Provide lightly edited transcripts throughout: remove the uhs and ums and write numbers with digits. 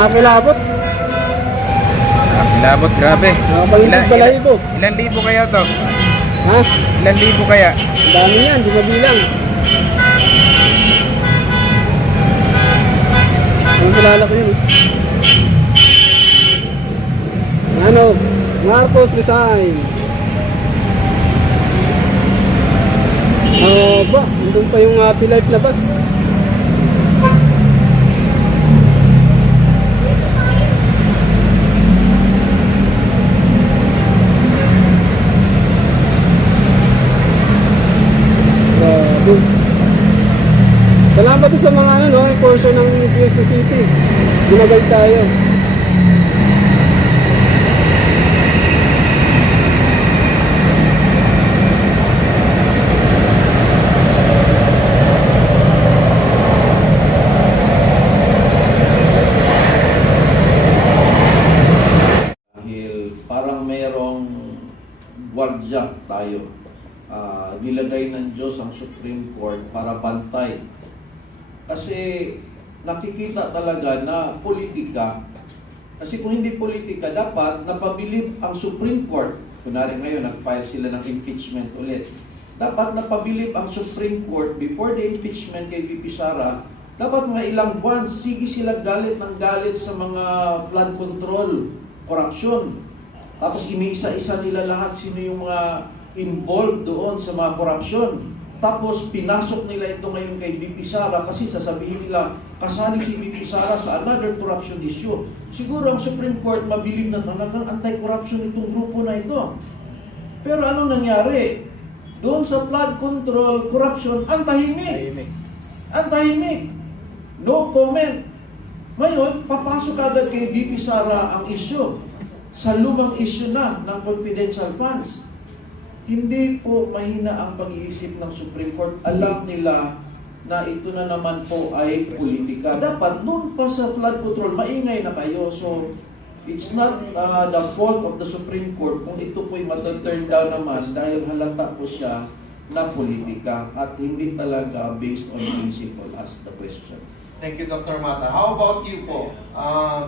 Nakakilabot. Nakakilabot, grabe. Nakapangintog balahibo. Ilan libo kaya to? Ha? Ilan libo kaya? Ang dami yan, di mabilang. Anong kilala ko yun? Ano? Marcos resign. Ba? Nandun pa yung Happy Life na bus. Salamat din sa mga enforcer ng Quezon City. Ginagay tayo. Dahil parang mayroong gwardiya tayo. Nilagay ng Diyos ang Supreme Court para bantay. Kasi nakikita talaga na politika. Kasi kung hindi politika, dapat napabilib ang Supreme Court. Kunwari ngayon, nag-file sila ng impeachment ulit. Dapat napabilib ang Supreme Court before the impeachment kay VP Sara. Dapat mga ilang buwan, sige sila galit ng galit sa mga flood control, corruption. Tapos iniisa-isa nila lahat sino yung mga involved doon sa mga korupsyon. Tapos pinasok nila ito ngayon kay VP Sara kasi sasabihin nila kasali si VP Sara sa another corruption issue. Siguro ang Supreme Court mabilib na talagang anti-corruption itong grupo na ito. Pero ano nangyari? Doon sa flood control, corruption, ang tahimik. Ang tahimik. No comment. Ngayon, papasok agad kay VP Sara ang issue. Sa lumang issue na ng confidential funds. Hindi po mahina ang pag-iisip ng Supreme Court. Alam nila na ito na naman po ay politika. Dapat doon pa sa flood control, maingay na kayo. So, it's not the fault of the Supreme Court kung ito po'y mataturn down naman dahil halata po siya na politika at hindi talaga based on principle as the question. Thank you, Dr. Mata. How about you po,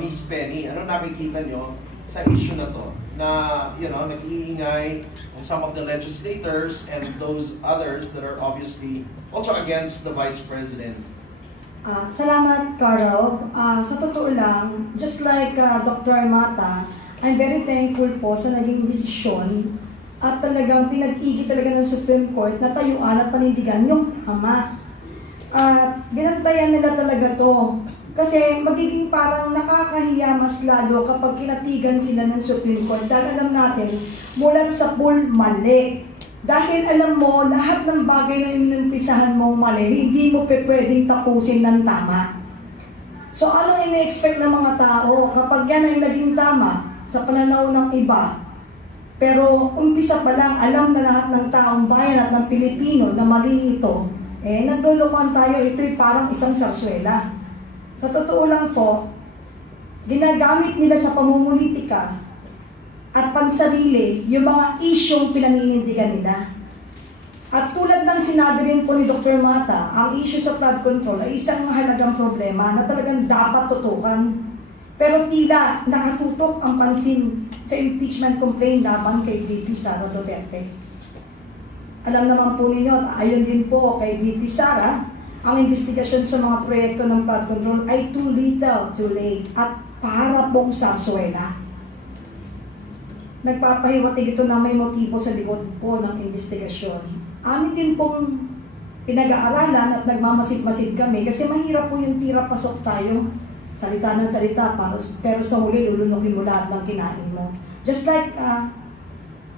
Miss Penny? Ano nakikita nyo sa issue na to? Na, nag-iingay on some of the legislators and those others that are obviously also against the Vice President. Salamat, Carl. Sa totoo lang, just like Dr. Mata, I'm very thankful po sa naging desisyon at talagang pinag-igi talaga ng Supreme Court na tayuan at panindigan yung tama. Binantayan nila talaga to. Kasi magiging parang nakakahiya mas lalo kapag kinatigan sila ng Supreme Court. Dahil alam natin, mulat sa pool, mali. Dahil alam mo, lahat ng bagay na inumpisahan mong mali, hindi mo pwedeng tapusin ng tama. So ano ina-expect ng mga tao kapag yan ay naging tama sa pananaw ng iba? Pero umpisa pa lang, alam na lahat ng taong bayan at ng Pilipino na mali ito. Naglulukuhan tayo, ito'y parang isang sarswela. Sa totoo lang po, ginagamit nila sa pamumulitika at pansarili yung mga isyong pinaninindigan nila. At tulad ng sinabi rin po ni Dr. Mata, ang issue sa flood control ay isang mahalagang problema na talagang dapat tutukan. Pero tila nakatutok ang pansin sa impeachment complaint laban kay VP Sara Duterte. Alam naman po ninyo, ayon din po kay VP Sara, ang investigasyon sa mga proyekto ng flood control ay too little, too late, at para pong sarsuela. Nagpapahiwatig ito na may motibo sa likod po ng investigasyon. Amin din pong pinag-aaralan at nagmamasid-masid kami kasi mahirap po yung tira pasok tayo. Salita ng salita, pero sa huli lulunukin mo lahat ng kinain mo. Just like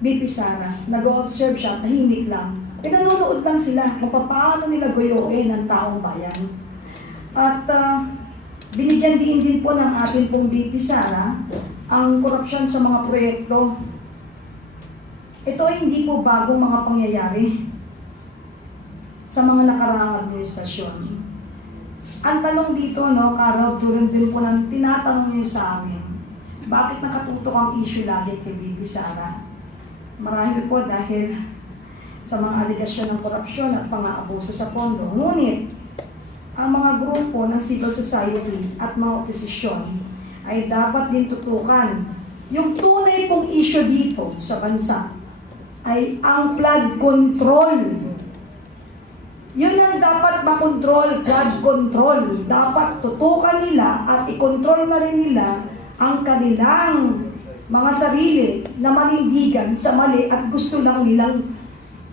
VP Sara, nag-o-observe siya, tahimik lang. Pinanonood lang sila kung paano nila goyoin ang taong bayan. At binigyan din po ng atin pong VP Sara ang korupsyon sa mga proyekto. Ito ay hindi po bagong mga pangyayari sa mga nakaraang administrasyon. Ang tanong dito, Carol, tulad din po ng tinatanong niyo sa amin, bakit nakatutok ang issue lagi kay VP Sara? Marahil po dahil sa mga aligasyon ng korupsyon at pang-aabuso sa pondo. Ngunit, ang mga grupo ng civil society at mga oposisyon ay dapat din tutukan. Yung tunay pong issue dito sa bansa ay ang flood control. Yun ang dapat makontrol, flood control. Dapat tutukan nila at ikontrol na rin nila ang kanilang mga sarili na manindigan sa mali at gusto lang nilang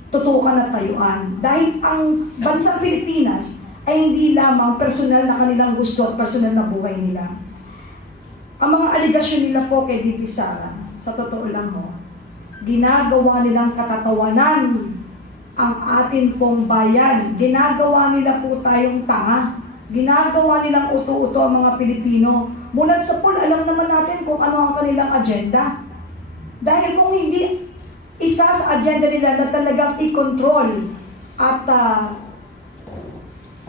tutukan at tayuan. Dahil ang bansang Pilipinas ay hindi lamang personal na kanilang gusto at personal na buhay nila. Ang mga aligasyon nila po kay VP Sara, sa totoo lang ho, ginagawa nilang katatawanan ang atin pong bayan. Ginagawa nila po tayong tanga. Ginagawa nilang uto-uto ang mga Pilipino. Mulat sa pool, alam naman natin kung ano ang kanilang agenda. Dahil kung hindi isa sa agenda nila na talagang i-control at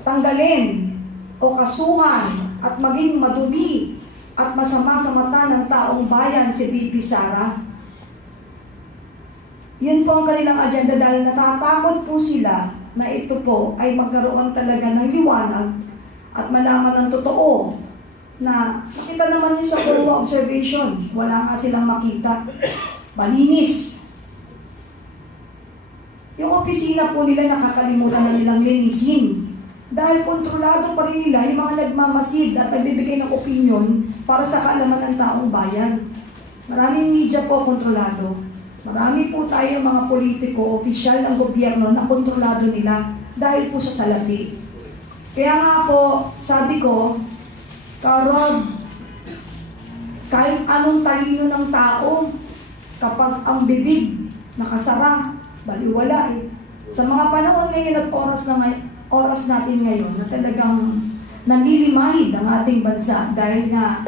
tanggalin o kasuhan at maging madumi at masama sa mata ng taong bayan si VP Sara. Yun po ang kanilang agenda dahil natatakot po sila na ito po ay magkaroon talaga ng liwanag at malaman ng totoo na nakita naman yun sa Kuruwa observation. Wala nga silang makita. Malinis. Yung opisina po nila nakakalimutan na nilang linisin. Dahil kontrolado pa rin nila yung mga nagmamasid at nagbibigay ng opinion para sa kaalaman ng taong bayan. Maraming media po kontrolado. Marami po tayo mga politiko, opisyal ng gobyerno na kontrolado nila dahil po sa salapi. Kaya nga po, sabi ko, Karod, kahit anong talino ng tao, kapag ang bibig nakasara, baliwala eh. Sa mga panahon ngayon at oras natin ngayon na talagang nanlilimahid ang ating bansa dahil nga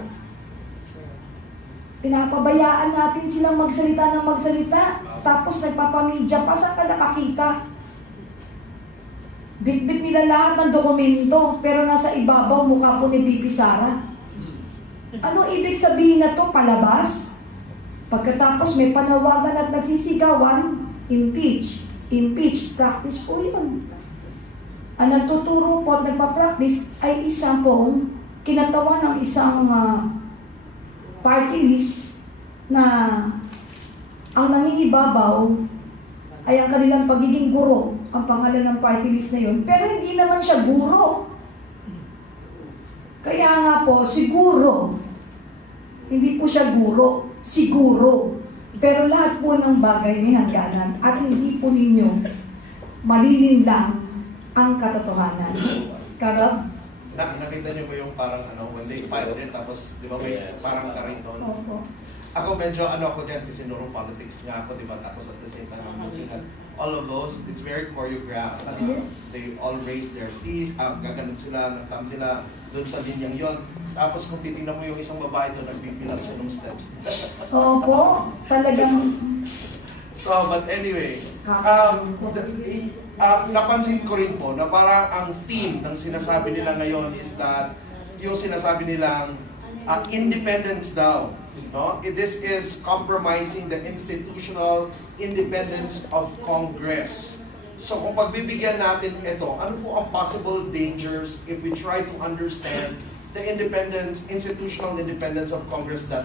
pinapabayaan natin silang magsalita ng magsalita, tapos nagpapamedya pa, saan ka nakakita? Bit-bit nila lahat ng dokumento, pero nasa ibabaw mukha po ni VP Sara. Ano ibig sabihin na to? Palabas? Pagkatapos may panawagan at nagsisigawan, impeach. Impeach, practice po yun. Ang nagtuturo po at nagpa-practice ay isang pong kinatawa ng isang party list na ang nangingibabaw ay ang kanilang pagiging guro, ang pangalan ng party list na yun. Pero hindi naman siya guro. Kaya nga po, siguro, hindi po siya guro, siguro. Pero lahat po ng bagay may hangganan at hindi po ninyo malilinlang ang katotohanan. Karab? Nakita niyo ba yung parang when they filed it, tapos di ba may parang kariton? Opo. Ako medyo ako din, kasi politics nga ako, di ba? Tapos at the same time, I'm looking at all of those, it's very choreographed. They all raise their fees, gaganon sila, ng thumb nila, doon sa linyang yon. Tapos kung titingnan mo yung isang babae doon, nagpipilang siya ng steps. Opo, talagang... So, but anyway, napansin ko rin po na parang ang theme ng sinasabi nila ngayon is that yung sinasabi nilang independence daw. No? This is compromising the institutional independence of Congress. So kung pagbibigyan natin ito, ano po ang possible dangers if we try to understand the institutional independence of Congress that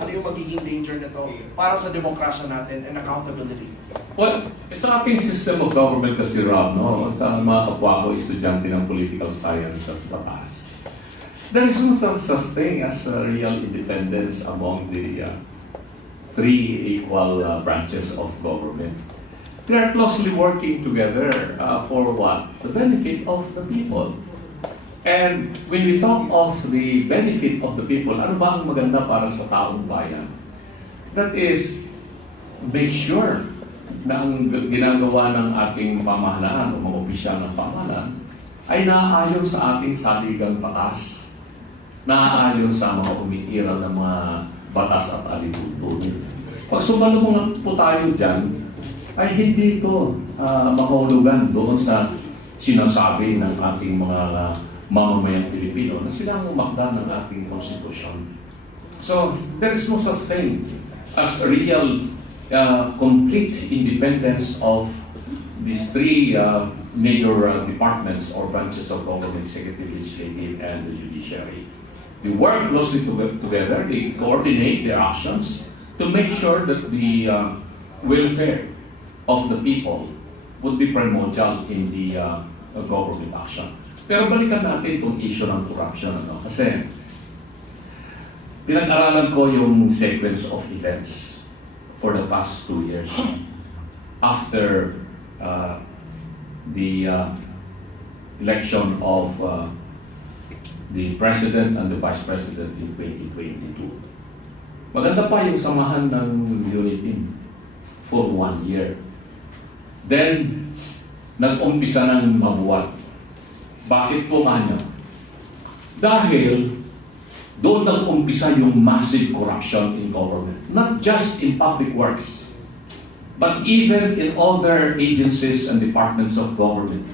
ano yung magiging danger nito para sa demokrasya natin and accountability? Well, sa ating system of government kasi, Rob, no? Sa mga kapwa ko, estudyante ng political science at batas, there is no such thing as real independence among the three equal branches of government. They are closely working together for what? The benefit of the people. And when we talk of the benefit of the people, ano ba ang maganda para sa taong bayan? That is, make sure na ang ginagawa ng ating pamahalaan o mga opisyal ng pamahalaan ay naaayon sa ating saligang batas, naaayon sa mga umiiral ng mga batas at alituntunin. Pag sumalubong po tayo dyan, ay hindi ito mahulugan doon sa sinasabi ng ating mga mamamayang Pilipino na sila ang umakda ng ating konstitusyon. So, there is no such thing as a real complete independence of these three major departments or branches of government, executive, legislative, and the judiciary. They work closely together, they coordinate their actions to make sure that the welfare of the people would be primordial in the government action. Pero balikan natin itong issue ng corruption. Kasi pinag-aralan ko yung sequence of events for the past 2 years after the election of the President and the Vice President in 2022. Maganda pa yung samahan ng unit team for 1 year. Then, nag-umpisa ng mabuwat. Bakit po kanya? Dahil doon nag-umpisa yung massive corruption in government. Not just in public works, but even in other agencies and departments of government.